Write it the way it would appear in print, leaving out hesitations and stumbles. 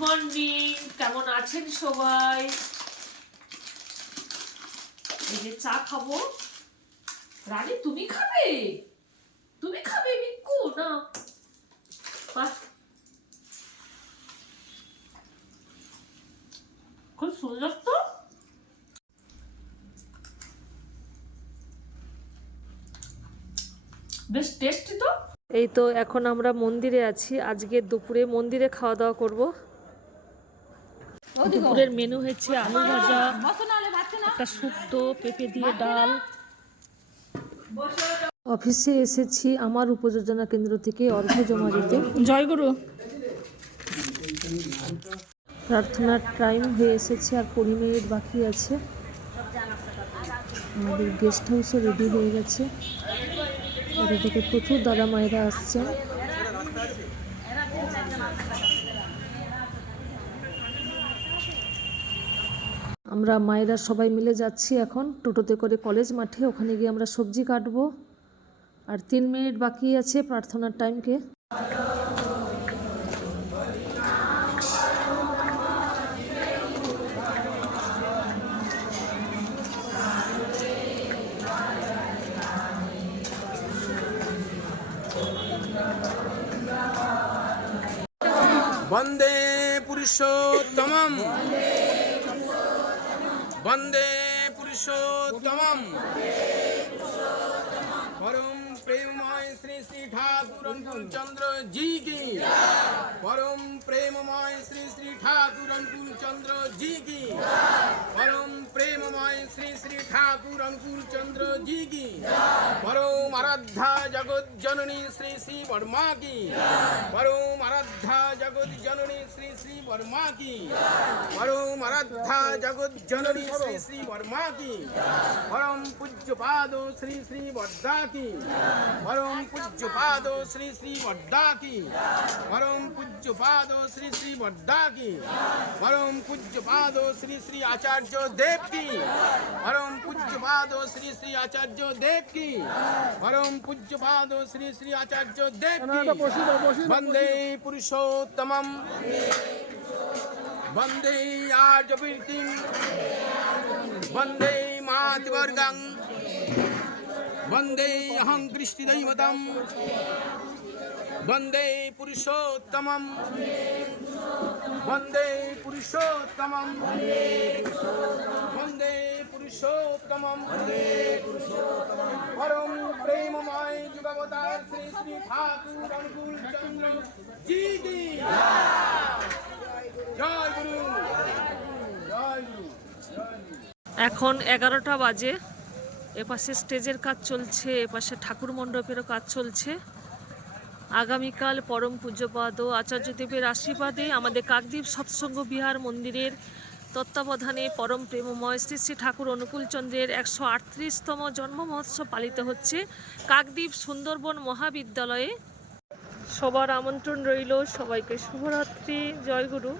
Morning, কেমন আছেন সবাই? এই যে চা খাবো। রানী তুমি খাবে? তুমি খাবে বিক্কু? না খুব সুন্দর তো। বেশ টেস্টি তো। এই তো এখন আমরা মন্দিরে আছি। আজকে দুপুরে মন্দিরে খাওয়া দাওয়া করব। দুপুরের মেনু হচ্ছে আলু ভাজা, একটা শুক্তো, পেঁপে দিয়ে ডাল। অফিসে এসেছি আমার উপযোজনা কেন্দ্র থেকে অর্ঘ্য জমা দিতে। জয়গুরু। প্রার্থনার টাইম হয়ে এসেছে, আর 20 মিনিট বাকি আছে। আমাদের গেস্ট হাউসও রেডি হয়ে গেছে। ওদের থেকে প্রচুর দাদা মায়েরা আসছেন। আমরা মায়েরা সবাই মিলে যাচ্ছি এখন টোটোতে করে কলেজ মাঠে। ওখানে গিয়ে আমরা সবজি কাটবো। আর 3 মিনিট বাকি আছে প্রার্থনার টাইমকে। वंदे पुरुषोत्तमम् वंदे पुरुषोत्तमम् परम प्रेममय श्री श्री ठाकुर अंकुल चंद्र जी की। परम प्रेममय श्री श्री ठाकुर अंकुल चंद्र जी की। परम प्रेममय श्री श्री ठाकुर अंकुल चंद्र जी की। परम आराध्या जगत जननी श्री श्री वर्मा की। परम आराध्या जगत जननी श्री श्री वर्मा की। परम आराध्या जगत जननी श्री श्री वर्मा की। परम पूज्य पादो श्री श्री वड्डा की। परम पूज्य पादो श्री श्री वड्डा की। परम पूज्य पादो श्री श्री वड्डा की। परम पूज्य पादो श्री श्री आचार्य देव की। परम पूज्य पादो श्री श्री आचार्य देव की। परम पूज्य पादो श्री श्री आचार्य देव की। वंदे पुरुषोत्तमम् वंदे आर्यवृत्तिं वंदे मातृवर्गं वंदे अहं कृष्णदैवतं वंदे पुरुषोत्तमं वंदे पुरुषोत्तमं वंदे पुरुषोत्तमं परम प्रेममय जुगवतार श्री श्री ठाकुर अनुकूल चंद्र जी की। जय गुरु जय गुरु। এখন 11টা বাজে। এপাশে স্টেজের কাজ চলছে, এপাশে ঠাকুর মণ্ডপেরও কাজ চলছে। আগামীকাল পরম পূজ্যপাদ আচার্যদেবের আশীর্বাদে আমাদের কাকদ্বীপ সৎসঙ্গ বিহার মন্দিরের তত্ত্বাবধানে পরম প্রেমময় শ্রী শ্রী ঠাকুর অনুকূলচন্দ্রের 138তম জন্ম মহোৎসব পালিত হচ্ছে কাকদ্বীপ সুন্দরবন মহাবিদ্যালয়ে। সবার আমন্ত্রণ রইল। সবাইকে শুভরাত্রি। জয় গুরু।